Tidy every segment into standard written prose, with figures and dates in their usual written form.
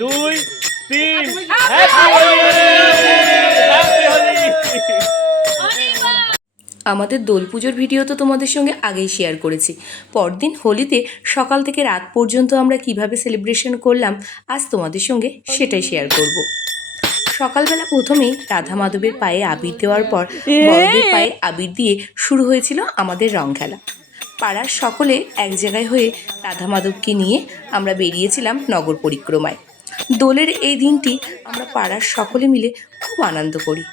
2 3 happy Holi. আমাদের দোল পুজোর video তো তোমাদের সঙ্গে আগেই শেয়ার করেছি। পরদিন হোলিতে সকাল থেকে রাত পর্যন্ত আমরা কিভাবে সেলিব্রেশন করলাম আজ তোমাদের সঙ্গে সেটাই শেয়ার করব। সকালবেলা প্রথমেই রাধা মাধবের পায়ে আবির দেওয়ার পর বড়দের পায়ে আবির দিয়ে শুরু হয়েছিল আমাদের রং খেলা। পাড়ার সকলে এক জায়গায় হয়ে রাধা মাধবকে নিয়ে আমরা বেরিয়েছিলাম নগর পরিক্রমায়। দোলের এই দিনটি আমরা পাড়ার সকলে মিলে খুব আনন্দ করি।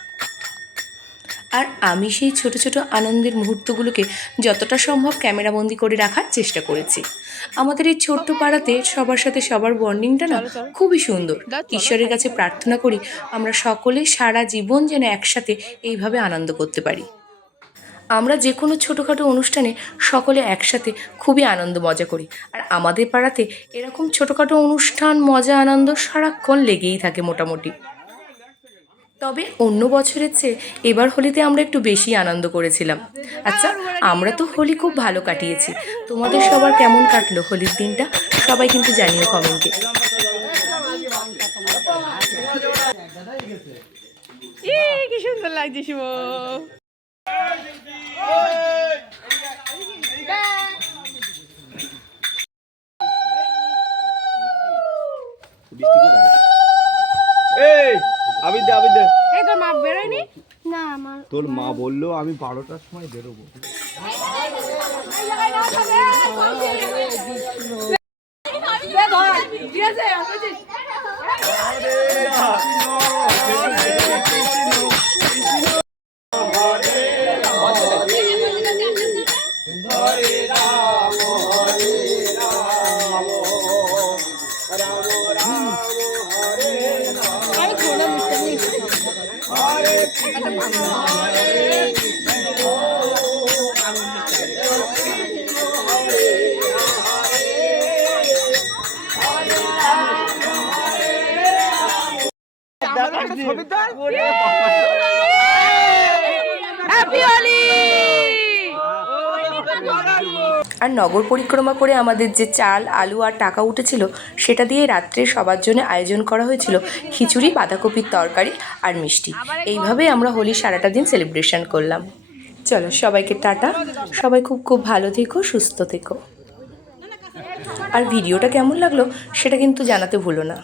আর আমি সেই ছোট ছোট আনন্দের মুহূর্তগুলোকে যতটা সম্ভব ক্যামেরাবন্দি করে রাখার চেষ্টা করেছি। আমাদের এই ছোট্ট পাড়াতে সবার সাথে সবার বন্ডিংটা না খুবই সুন্দর। ঈশ্বরের কাছে প্রার্থনা করি আমরা সকলে সারা জীবন যেন একসাথে এইভাবে আনন্দ করতে পারি। আমরা যে কোনো ছোটোখাটো অনুষ্ঠানে সকলে একসাথে খুবই আনন্দ মজা করি। আর আমাদের পাড়াতে এরকম ছোটোখাটো অনুষ্ঠান মজা আনন্দ সারাক্ষণ লেগেই থাকে মোটামুটি। তবে অন্য বছরের চেয়ে এবার হোলিতে আমরা একটু বেশি আনন্দ করেছিলাম। আচ্ছা, আমরা তো হোলি খুব ভালো কাটিয়েছি। তোমাদের সবার কেমন কাটলো হোলির দিনটা সবাই কিন্তু জানিও কমেন্টে। কি সুন্দর লাগছে শুভ। এই তোর মা বেরোয়নি? না আমার তোর মা বললো আমি 12টার সময় বেরোবো। আর নগর পরিক্রমা করে আমাদের যে চাল আলু আর টাকা উঠেছিল সেটা দিয়ে রাত্রে সবার জন্য আয়োজন করা হয়েছিল খিচুড়ি, বাঁধাকপির তরকারি আর মিষ্টি। এইভাবে আমরা হোলি সারাটা দিন সেলিব্রেশন করলাম। চলো সবাইকে টাটা, সবাই খুব খুব ভালো থেকো, সুস্থ থেকো। আর ভিডিওটা কেমন লাগলো সেটা কিন্তু জানাতে ভুলো না।